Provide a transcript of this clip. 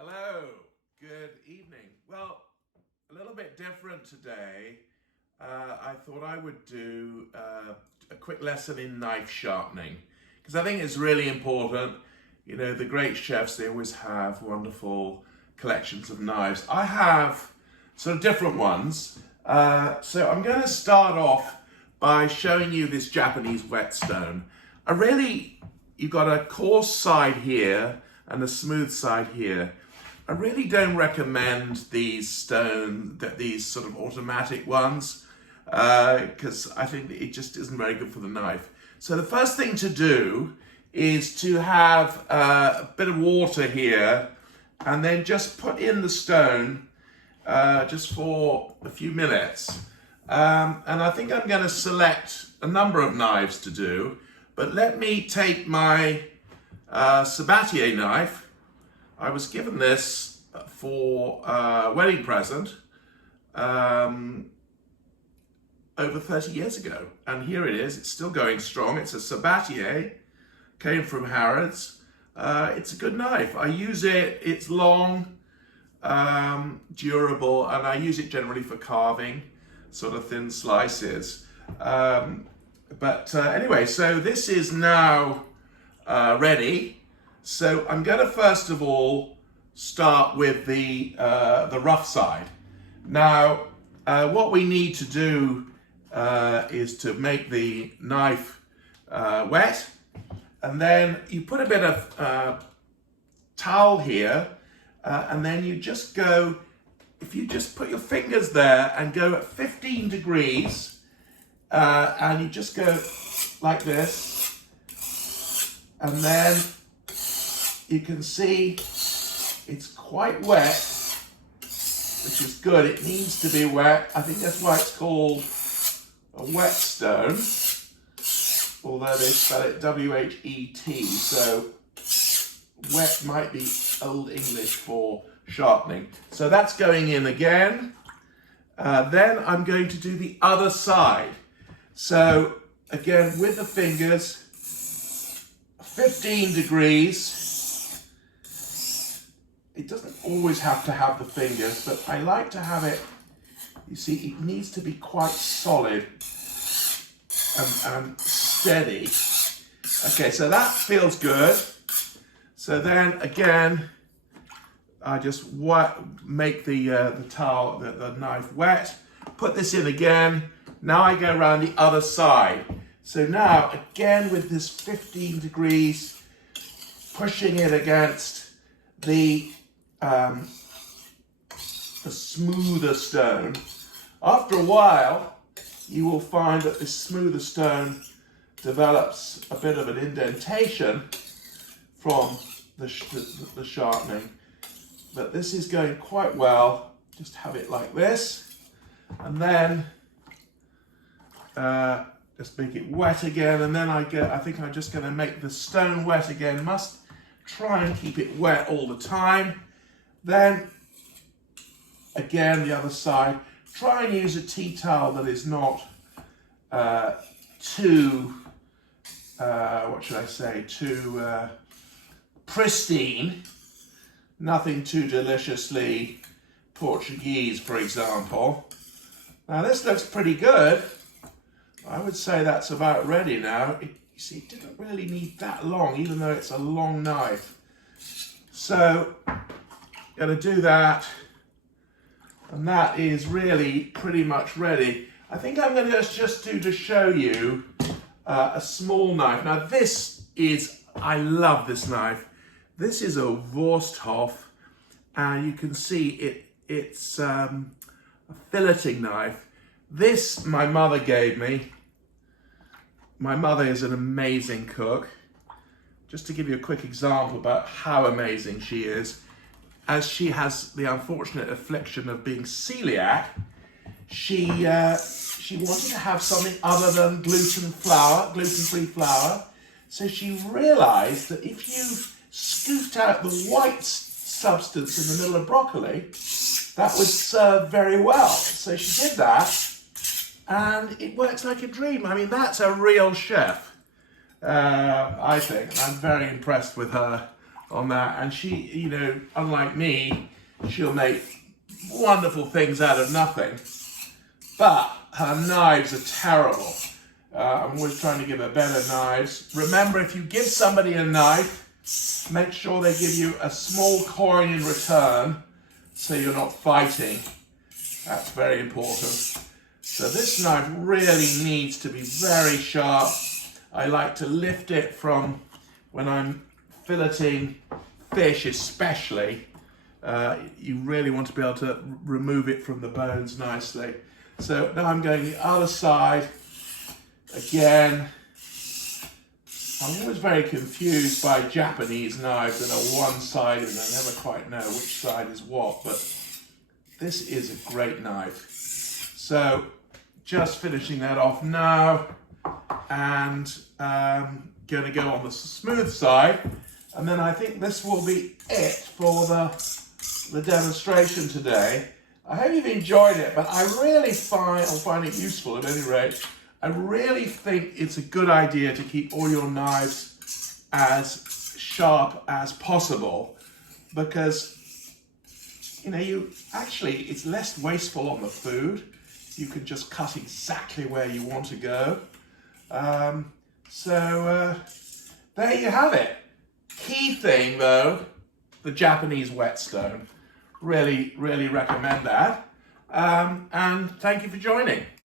Hello, good evening. Well, a little bit different today. I thought I would do a quick lesson in knife sharpening because I think it's really important. You know, the great chefs, they always have wonderful collections of knives. I have sort of different ones. So I'm going to start off by showing you this Japanese whetstone. You've got a coarse side here and a smooth side here. I really don't recommend these sort of automatic ones because I think it just isn't very good for the knife. So the first thing to do is to have a bit of water here and then just put in the stone just for a few minutes. And I think I'm going to select a number of knives to do, but let me take my Sabatier knife. I was given this for a wedding present over 30 years ago. And here it is, it's still going strong. It's a Sabatier, came from Harrods. It's a good knife. I use it, it's long, durable, and I use it generally for carving, sort of thin slices. Anyway, so this is now ready. So I'm going to first of all start with the rough side. Now, what we need to do is to make the knife wet, and then you put a bit of towel here, and then you just go, if you just put your fingers there and go at 15 degrees, and you just go like this, and then you can see it's quite wet, which is good. It needs to be wet. I think that's why it's called a whetstone, although they spell it W-H-E-T, so wet might be Old English for sharpening. So that's going in again. Then I'm going to do the other side. So again, with the fingers, 15 degrees. It doesn't always have to have the fingers, but I like to have it, you see, it needs to be quite solid and steady. Okay, so that feels good. So then again, I just make the towel, the knife wet, put this in again. Now I go around the other side. So now, again with this 15 degrees, pushing it against the smoother stone. After a while, you will find that this smoother stone develops a bit of an indentation from the sharpening. But this is going quite well. Just have it like this, and then just make it wet again, and then I think I'm just going to make the stone wet again. Must try and keep it wet all the time. Then again the other side. Try and use a tea towel that is not too too pristine. Nothing too deliciously Portuguese, for example. Now this looks pretty good. I would say that's about ready now. You see, it didn't really need that long, even though it's a long knife. So, going to do that, and that is really pretty much ready. I think I'm going to just do to show you a small knife. Now this is, I love this knife. This is a Wursthof, and you can see it's a filleting knife. This my mother gave me. My mother is an amazing cook. Just to give you a quick example about how amazing she is, as she has the unfortunate affliction of being celiac, she wanted to have something other than gluten-free flour. So she realized that if you scooped out the white substance in the middle of broccoli, that would serve very well. So she did that, and it works like a dream. I mean, that's a real chef, I think. I'm very impressed with her on that. And she, you know, unlike me, she'll make wonderful things out of nothing. But her knives are terrible. I'm always trying to give her better knives. Remember, if you give somebody a knife, make sure they give you a small coin in return so you're not fighting. That's very important. So this knife really needs to be very sharp. I like to lift it from when I'm filleting fish especially. You really want to be able to remove it from the bones nicely. So now I'm going the other side. Again, I'm always very confused by Japanese knives that are one-sided and I never quite know which side is what, but this is a great knife. So just finishing that off now, and going to go on the smooth side, and then I think this will be it for the demonstration today. I hope you've enjoyed it, but I really find it useful at any rate. I really think it's a good idea to keep all your knives as sharp as possible, because, you know, it's less wasteful on the food. You can just cut exactly where you want to go. There you have it. Key thing though, the Japanese whetstone. Really, really recommend that. And thank you for joining.